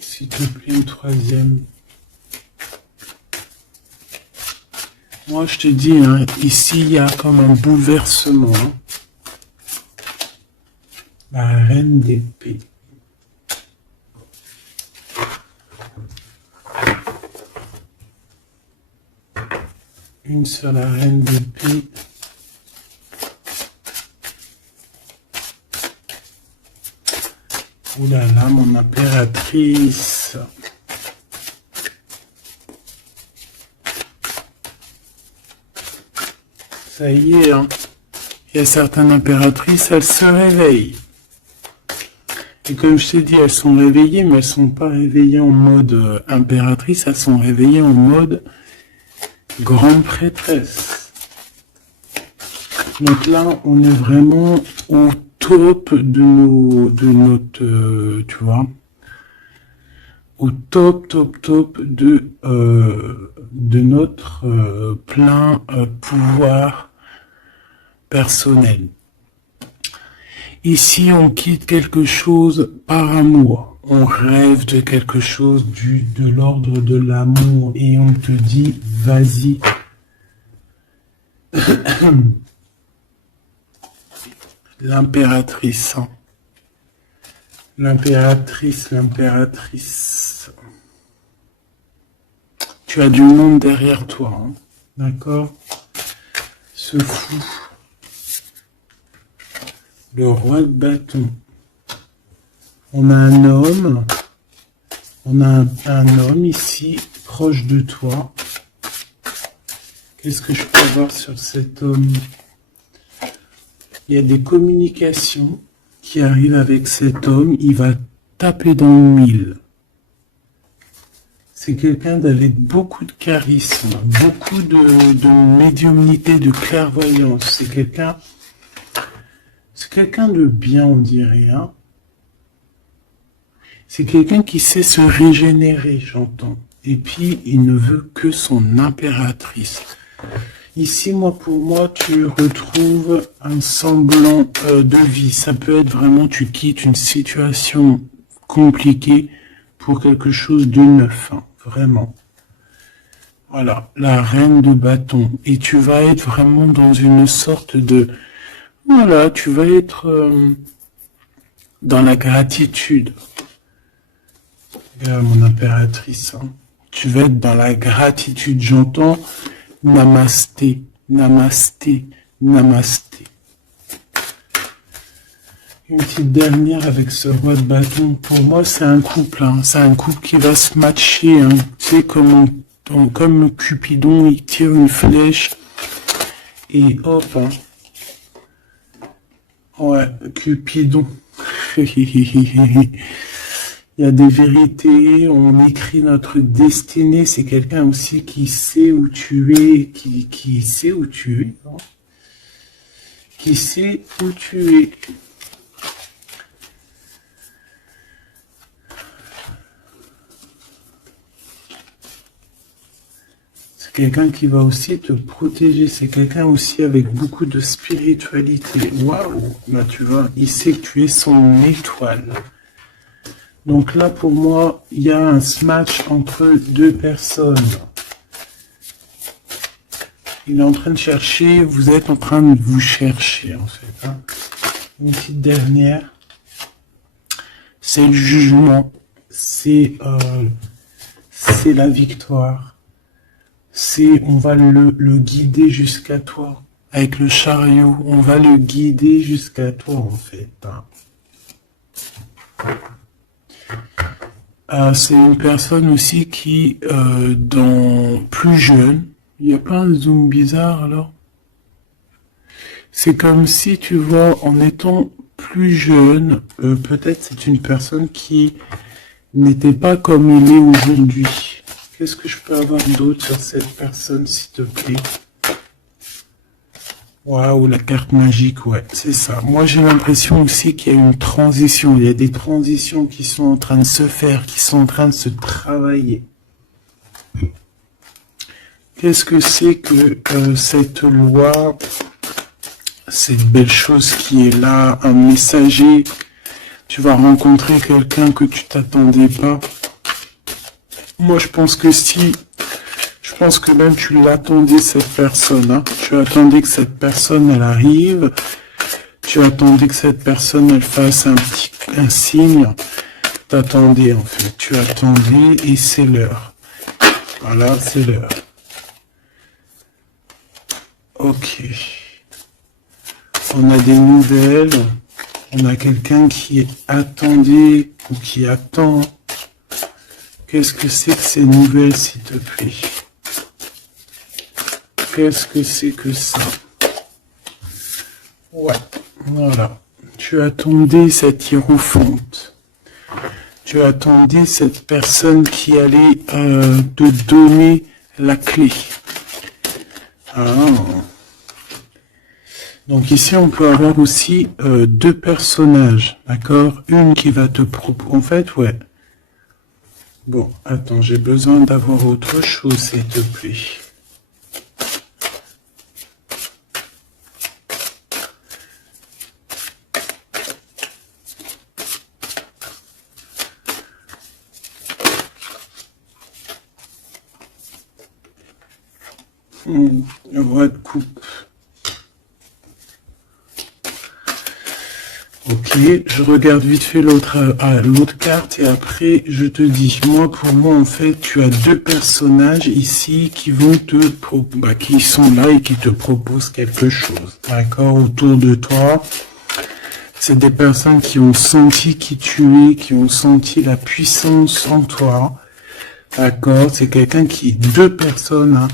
S'il te plaît, une troisième. Moi, je te dis, hein, ici, il y a comme un bouleversement. Hein. La reine d'épée. Une sur la reine d'épée. Ouh là là, mon impératrice. Ça y est, hein. Il y a certaines impératrices, elles se réveillent. Et comme je t'ai dit, elles sont réveillées, mais elles sont pas réveillées en mode impératrice, elles sont réveillées en mode grande prêtresse. Donc là, on est vraiment au top de notre, tu vois, au top de notre plein pouvoir personnel. Ici, on quitte quelque chose par amour. On rêve de quelque chose de l'ordre de l'amour et on te dit, vas-y. L'impératrice. Hein. L'impératrice. Tu as du monde derrière toi. Hein. D'accord? Ce fou. Le roi de bâton. On a un homme. On a un homme ici, proche de toi. Qu'est-ce que je peux voir sur cet homme? Il y a des communications qui arrivent avec cet homme. Il va taper dans le mille. C'est quelqu'un d'avec beaucoup de charisme, beaucoup de médiumnité, de clairvoyance. C'est quelqu'un de bien, on dirait. Hein. C'est quelqu'un qui sait se régénérer, j'entends. Et puis, il ne veut que son impératrice. Ici, pour moi, tu retrouves un semblant de vie. Ça peut être vraiment, tu quittes une situation compliquée pour quelque chose de neuf. Hein, vraiment. Voilà, la reine de bâton. Et tu vas être vraiment dans une sorte de... Voilà, tu vas être dans la gratitude. Regarde mon impératrice. Hein. Tu vas être dans la gratitude. J'entends namasté, namasté, namasté. Une petite dernière avec ce roi de bâton. Pour moi, c'est un couple. Hein. C'est un couple qui va se matcher. Hein. Tu sais, comme Cupidon, il tire une flèche. Et hop. Hein. Ouais, Cupidon. Il y a des vérités, on écrit notre destinée. C'est quelqu'un aussi qui sait où tu es, qui sait où tu es. Hein. Qui sait où tu es. Quelqu'un qui va aussi te protéger, c'est quelqu'un aussi avec beaucoup de spiritualité. Waouh, bah tu vois, il sait que tu es son étoile. Donc là, pour moi, il y a un match entre deux personnes. Il est en train de chercher, vous êtes en train de vous chercher, en fait. Hein. Une petite dernière. C'est le jugement. C'est la victoire. On va le guider jusqu'à toi. Avec le chariot, on va le guider jusqu'à toi, en fait. C'est une personne aussi qui, plus jeune, il n'y a pas un zoom bizarre, alors? C'est comme si, tu vois, en étant plus jeune, peut-être c'est une personne qui n'était pas comme il est aujourd'hui. Qu'est-ce que je peux avoir d'autre sur cette personne, s'il te plaît? Waouh, la carte magique, ouais, c'est ça. Moi, j'ai l'impression aussi qu'il y a une transition. Il y a des transitions qui sont en train de se faire, qui sont en train de se travailler. Qu'est-ce que c'est que cette loi, cette belle chose qui est là, un messager? Tu vas rencontrer quelqu'un que tu t'attendais pas. Moi, je pense que si... Je pense que même tu l'attendais, cette personne. Hein. Tu attendais que cette personne, elle arrive. Tu attendais que cette personne, elle fasse un signe. T'attendais, en fait. Tu attendais et c'est l'heure. Voilà, c'est l'heure. Ok. On a des nouvelles. On a quelqu'un qui attendait ou qui attend. Qu'est-ce que c'est que ces nouvelles, s'il te plaît? Qu'est-ce que c'est que ça? Ouais, voilà. Tu attendais cette hiérophante. Tu attendais cette personne qui allait te donner la clé. Ah. Donc ici, on peut avoir aussi deux personnages, d'accord? Une qui va te proposer... En fait, ouais. Bon, attends, j'ai besoin d'avoir autre chose, s'il te plaît. Le roi de coupe. Ok, je regarde vite fait l'autre carte et après je te dis. Moi, pour moi, en fait, tu as deux personnages ici qui vont qui sont là et qui te proposent quelque chose. D'accord, autour de toi. C'est des personnes qui ont senti qui tu es, qui ont senti la puissance en toi. D'accord, c'est quelqu'un deux personnes, hein.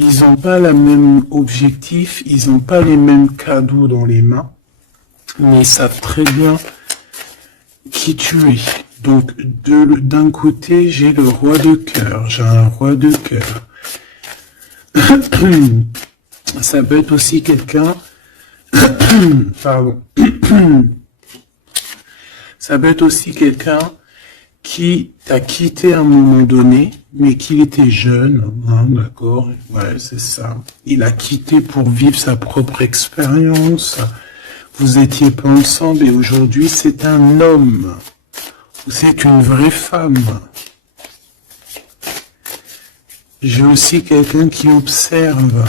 Ils n'ont pas le même objectif, ils n'ont pas les mêmes cadeaux dans les mains, mais ils savent très bien qui tu es. Donc, d'un côté, j'ai le roi de cœur, j'ai un roi de cœur. Ça peut être aussi quelqu'un... Pardon. Ça peut être aussi quelqu'un qui t'a quitté à un moment donné, mais qu'il était jeune, hein, d'accord, ouais, c'est ça. Il a quitté pour vivre sa propre expérience. Vous étiez pas ensemble et aujourd'hui c'est un homme. C'est une vraie femme. J'ai aussi quelqu'un qui observe.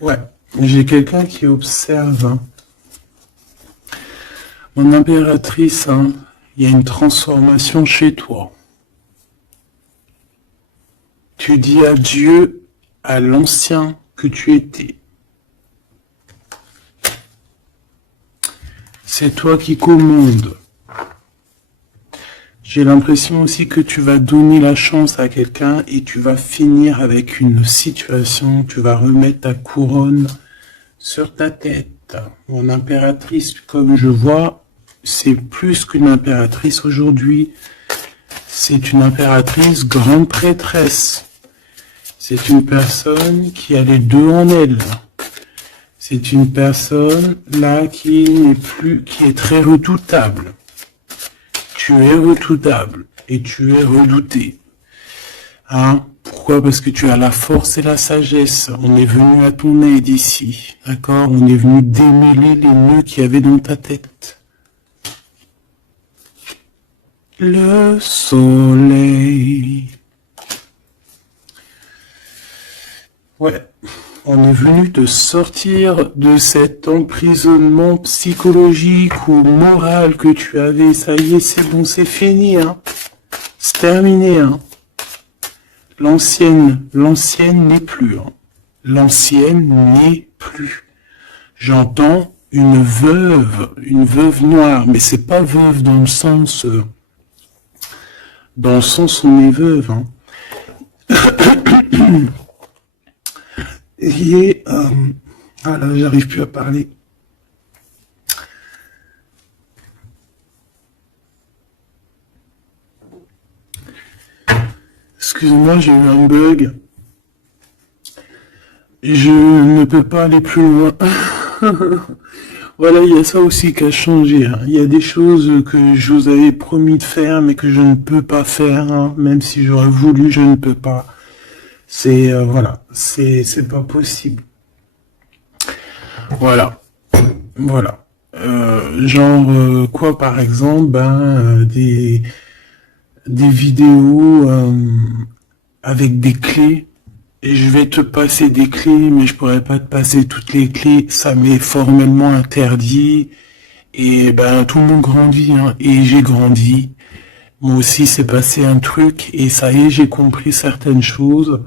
Ouais, j'ai quelqu'un qui observe. Mon impératrice, hein, il y a une transformation chez toi. Tu dis adieu à l'ancien que tu étais. C'est toi qui commandes. J'ai l'impression aussi que tu vas donner la chance à quelqu'un et tu vas finir avec une situation, tu vas remettre ta couronne sur ta tête. Mon impératrice, comme je vois, c'est plus qu'une impératrice aujourd'hui. C'est une impératrice grande prêtresse. C'est une personne qui a les deux en elle. C'est une personne là qui est très redoutable. Tu es redoutable et tu es redouté. Hein? Pourquoi? Parce que tu as la force et la sagesse. On est venu à ton aide ici. D'accord? On est venu démêler les nœuds qu'il y avait dans ta tête. Le soleil. Ouais. On est venu te sortir de cet emprisonnement psychologique ou moral que tu avais. Ça y est, c'est bon, c'est fini, hein. C'est terminé, hein. L'ancienne n'est plus, hein. L'ancienne n'est plus. J'entends une veuve noire, mais c'est pas veuve dans le sens on est veuve, hein. Et voilà, j'arrive plus à parler. Excuse-moi, j'ai eu un bug. Je ne peux pas aller plus loin. Voilà, il y a ça aussi qui a changé, hein. Il y a des choses que je vous avais promis de faire, mais que je ne peux pas faire, hein. Même si j'aurais voulu, je ne peux pas. C'est voilà, c'est pas possible. Voilà, voilà. Genre quoi, par exemple, des vidéos avec des clés. Et je vais te passer des clés, mais je pourrais pas te passer toutes les clés. Ça m'est formellement interdit. Et ben tout le monde grandit, hein. Et j'ai grandi. Moi aussi, c'est passé un truc. Et ça y est, j'ai compris certaines choses.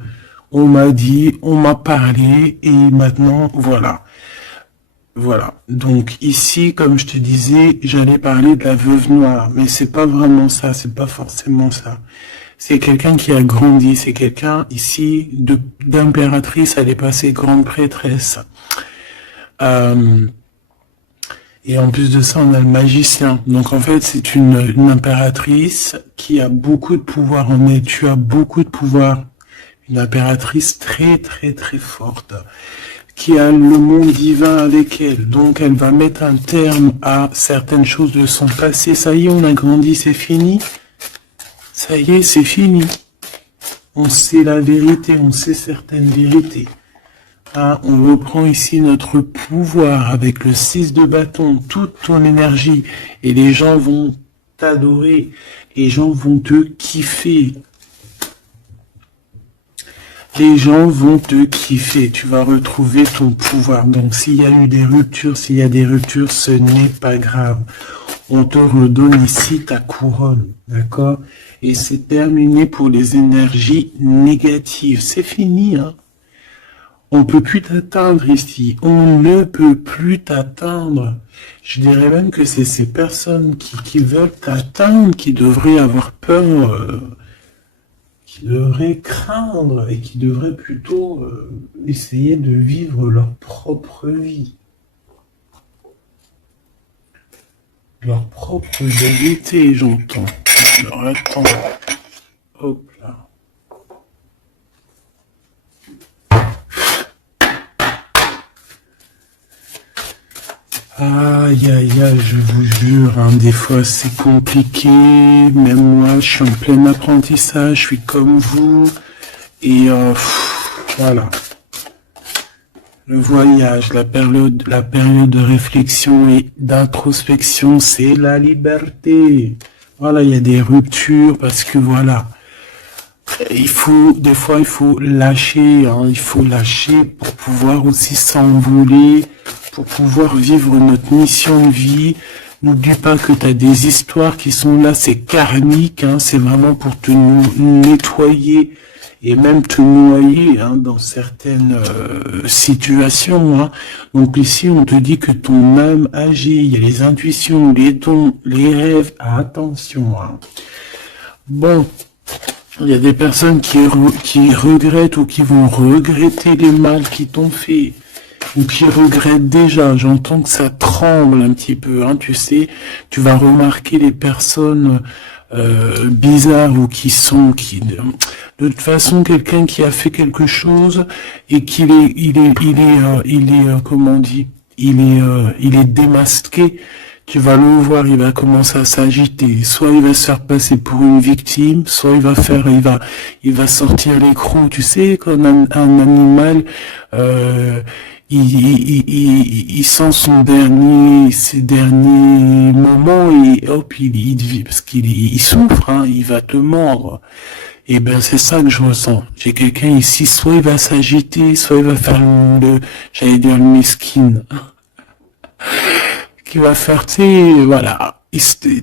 On m'a dit, on m'a parlé. Et maintenant, voilà. Voilà. Donc ici, comme je te disais, j'allais parler de la veuve noire, mais c'est pas vraiment ça, c'est pas forcément ça. C'est quelqu'un qui a grandi, c'est quelqu'un ici d'impératrice, elle est passée grande prêtresse. Euh, et en plus de ça, on a le magicien. Donc en fait, c'est une impératrice qui a beaucoup de pouvoir en elle. Tu as beaucoup de pouvoir. Une impératrice très très très forte, qui a le monde divin avec elle. Donc elle va mettre un terme à certaines choses de son passé. Ça y est, on a grandi, c'est fini. Ça y est, c'est fini. On sait la vérité, on sait certaines vérités. Ah, on reprend ici notre pouvoir avec le 6 de bâton, toute ton énergie. Et les gens vont t'adorer. Les gens vont te kiffer. Les gens vont te kiffer, tu vas retrouver ton pouvoir. Donc s'il y a eu des ruptures, ce n'est pas grave. On te redonne ici ta couronne, d'accord? Et c'est terminé pour les énergies négatives. C'est fini, hein? On peut plus t'atteindre ici. On ne peut plus t'atteindre. Je dirais même que c'est ces personnes qui veulent t'atteindre qui devraient avoir peur. Qui devraient craindre et qui devraient plutôt essayer de vivre leur propre vie. Leur propre vérité, j'entends. Alors attends. Hop là. Aïe aïe aïe, je vous jure, hein, des fois c'est compliqué, même moi je suis en plein apprentissage, je suis comme vous, et voilà. Le voyage, la période de réflexion et d'introspection, c'est la liberté. Voilà, il y a des ruptures parce que voilà, des fois il faut lâcher, hein, il faut lâcher pour pouvoir aussi s'envoler, pour pouvoir vivre notre mission de vie. N'oublie pas que tu as des histoires qui sont là, c'est karmique, hein, c'est vraiment pour te nettoyer et même te noyer, hein, dans certaines situations, hein. Donc ici, on te dit que ton âme agit, il y a les intuitions, les dons, les rêves, attention, hein. Bon, il y a des personnes qui regrettent ou qui vont regretter les mal qui t'ont fait, ou qui regrettent déjà. J'entends que ça tremble un petit peu, hein, tu sais. Tu vas remarquer les personnes bizarres ou de toute façon, quelqu'un qui a fait quelque chose et comment on dit, il est démasqué. Tu vas le voir, il va commencer à s'agiter. Soit il va se faire passer pour une victime, soit il va sortir les crocs. Tu sais, quand un animal, il sent ses derniers moments et hop, parce qu'il souffre, hein, il va te mordre. Et ben, c'est ça que je ressens. J'ai quelqu'un ici, soit il va s'agiter, soit il va faire j'allais dire le mesquine, qui va faire, tu sais, voilà.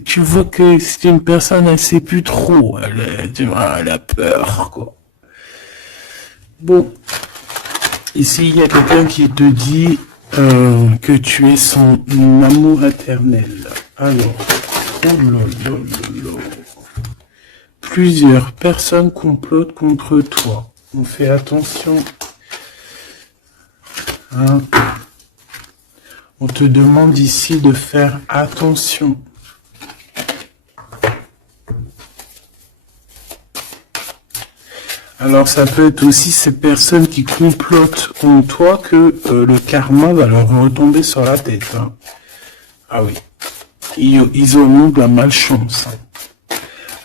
Tu vois que c'est une personne, elle sait plus trop, elle a peur, quoi. Bon. Ici, il y a quelqu'un qui te dit que tu es son amour éternel. Alors, oh là là là là. Plusieurs personnes complotent contre toi. On fait attention Hein. On te demande ici de faire attention. Alors ça peut être aussi ces personnes qui complotent contre toi que le karma va leur retomber sur la tête. Hein. Ah oui, ils auront de la malchance. Hein.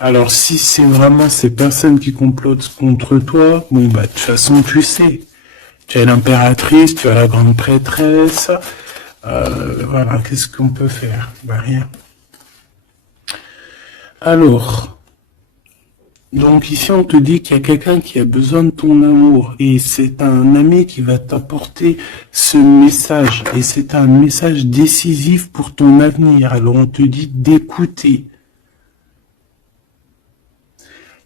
Alors si c'est vraiment ces personnes qui complotent contre toi, bon bah de toute façon tu sais. Tu as l'impératrice, tu as la grande prêtresse. Voilà, qu'est-ce qu'on peut faire? Bah rien. Alors... Donc ici on te dit qu'il y a quelqu'un qui a besoin de ton amour et c'est un ami qui va t'apporter ce message et c'est un message décisif pour ton avenir. Alors on te dit d'écouter.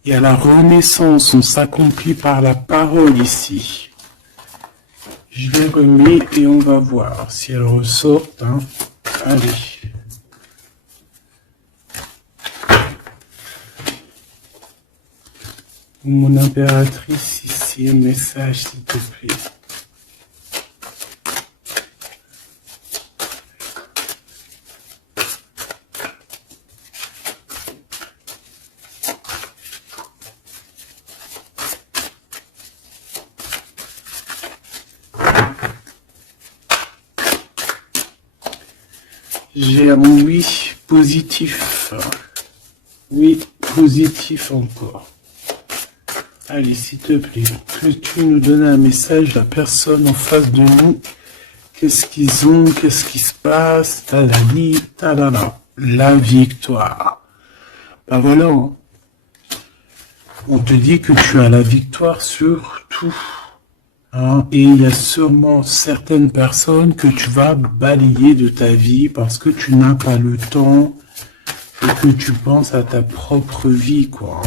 Il y a la renaissance, on s'accomplit par la parole ici. Je vais remettre et on va voir si elle ressort. Hein. Allez. Mon impératrice, ici, un message, s'il te plaît. J'ai un oui positif. Oui, positif encore. Allez, s'il te plaît, que tu nous donnes un message, la personne en face de nous, qu'est-ce qu'ils ont, qu'est-ce qui se passe, talali, talala, la victoire. Ben voilà, hein. On te dit que tu as la victoire sur tout. Hein, et il y a sûrement certaines personnes que tu vas balayer de ta vie parce que tu n'as pas le temps et que tu penses à ta propre vie, quoi.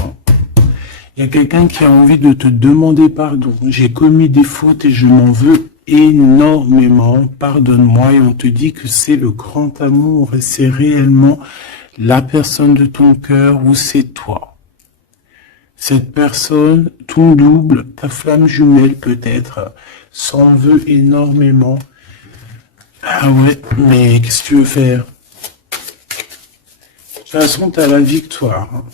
Il y a quelqu'un qui a envie de te demander pardon. J'ai commis des fautes et je m'en veux énormément. Pardonne-moi. Et on te dit que c'est le grand amour et c'est réellement la personne de ton cœur ou c'est toi. Cette personne, ton double, ta flamme jumelle peut-être, s'en veut énormément. Ah ouais, mais qu'est-ce que tu veux faire? De toute façon, tu as la victoire.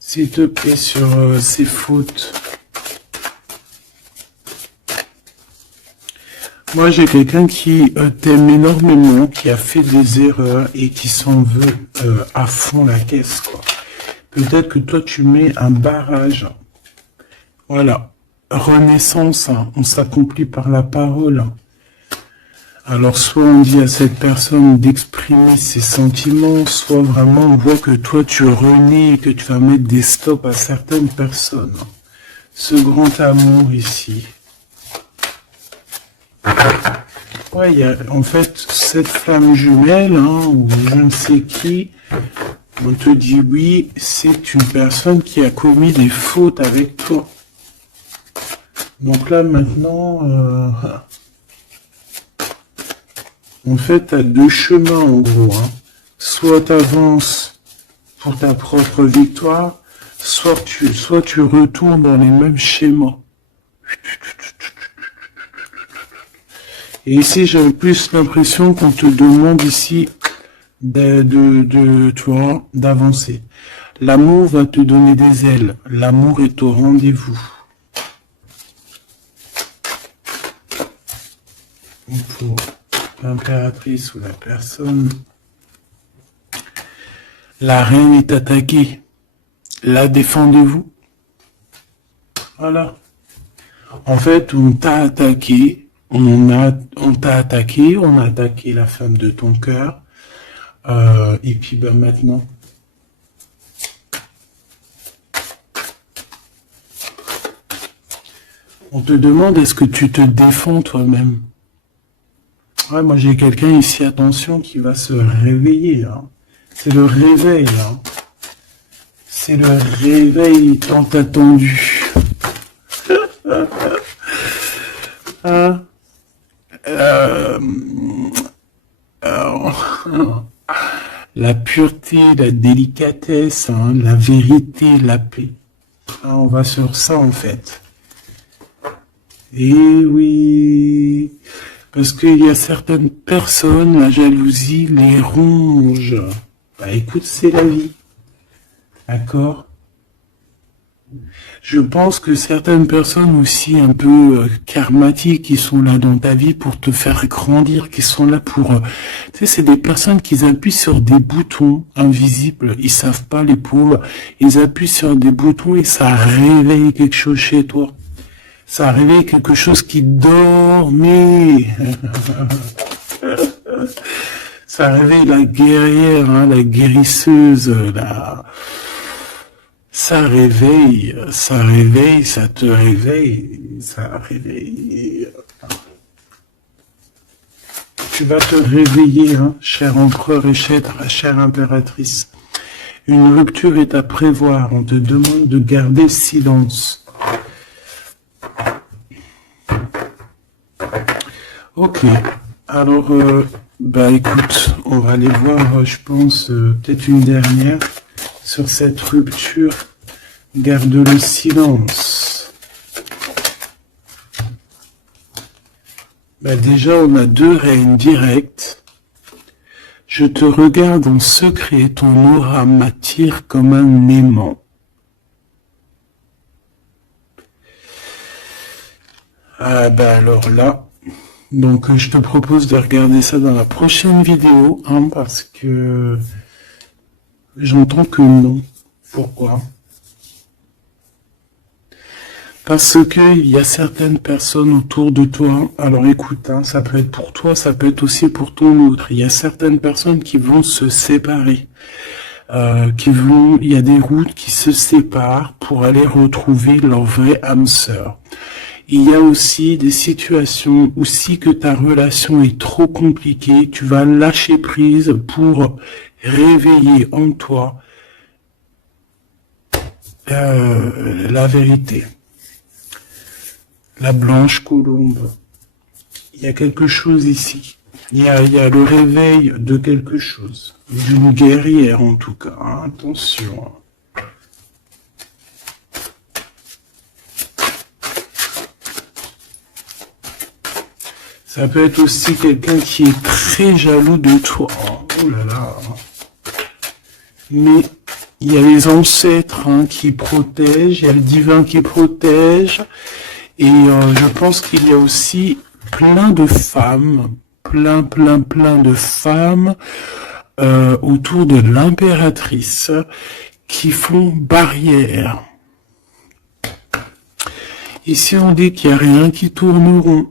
S'il te plaît, sur ces fautes. Moi, j'ai quelqu'un qui t'aime énormément, qui a fait des erreurs et qui s'en veut à fond la caisse, quoi. Peut-être que toi, tu mets un barrage. Voilà. Renaissance, hein. On s'accomplit par la parole. Alors, soit on dit à cette personne d'exprimer ses sentiments, soit vraiment on voit que toi, tu renais et que tu vas mettre des stops à certaines personnes. Ce grand amour ici. Ouais, il y a en fait cette flamme jumelle, hein, ou je ne sais qui, on te dit oui, c'est une personne qui a commis des fautes avec toi. Donc là maintenant, en fait, tu as deux chemins en gros. Hein. Soit tu avances pour ta propre victoire, soit tu retournes dans les mêmes schémas. Et ici, j'ai plus l'impression qu'on te demande ici d'avancer. L'amour va te donner des ailes. L'amour est au rendez-vous. Pour l'impératrice ou la personne, la reine est attaquée. La défendez-vous. Voilà. En fait, on t'a attaqué. On t'a attaqué, on a attaqué la femme de ton cœur, et puis ben maintenant, on te demande est-ce que tu te défends toi-même. Ouais, moi j'ai quelqu'un ici, attention, qui va se réveiller. Hein. C'est le réveil. Hein. C'est le réveil tant attendu. Hein. La pureté, la délicatesse, hein, la vérité, la paix. Hein, on va sur ça en fait. Eh oui, parce qu'il y a certaines personnes, la jalousie les ronge. Bah écoute, c'est la vie, d'accord? Je pense que certaines personnes aussi un peu karmatiques qui sont là dans ta vie pour te faire grandir, qui sont là pour... tu sais, c'est des personnes qui appuient sur des boutons invisibles, ils savent pas les pauvres, ils appuient sur des boutons et ça réveille quelque chose chez toi. Ça réveille quelque chose qui dormait. Ça réveille la guerrière, hein, la guérisseuse, la... ça réveille, ça te réveille, ça réveille. Tu vas te réveiller, hein, cher empereur et chère impératrice. Une rupture est à prévoir, on te demande de garder silence. Ok, alors, bah écoute, on va aller voir, je pense, peut-être une dernière sur cette rupture. Garde le silence. Bah déjà, on a 2 reines directes. Je te regarde en secret, ton aura m'attire comme un aimant. Ah bah alors là, donc je te propose de regarder ça dans la prochaine vidéo, hein, parce que j'entends que non. Pourquoi? Parce que il y a certaines personnes autour de toi, alors écoute, hein, ça peut être pour toi, ça peut être aussi pour ton autre. Il y a certaines personnes qui vont se séparer, il y a des routes qui se séparent pour aller retrouver leur vraie âme sœur. Il y a aussi des situations où si que ta relation est trop compliquée, tu vas lâcher prise pour réveiller en toi la vérité. La blanche colombe. Il y a quelque chose ici. Il y a le réveil de quelque chose. D'une guerrière en tout cas. Hein, attention. Ça peut être aussi quelqu'un qui est très jaloux de toi. Oh là là. Mais il y a les ancêtres, hein, qui protègent, il y a le divin qui protège. Et je pense qu'il y a aussi plein de femmes, plein de femmes autour de l'impératrice qui font barrière. Ici on dit qu'il n'y a rien qui tourne rond.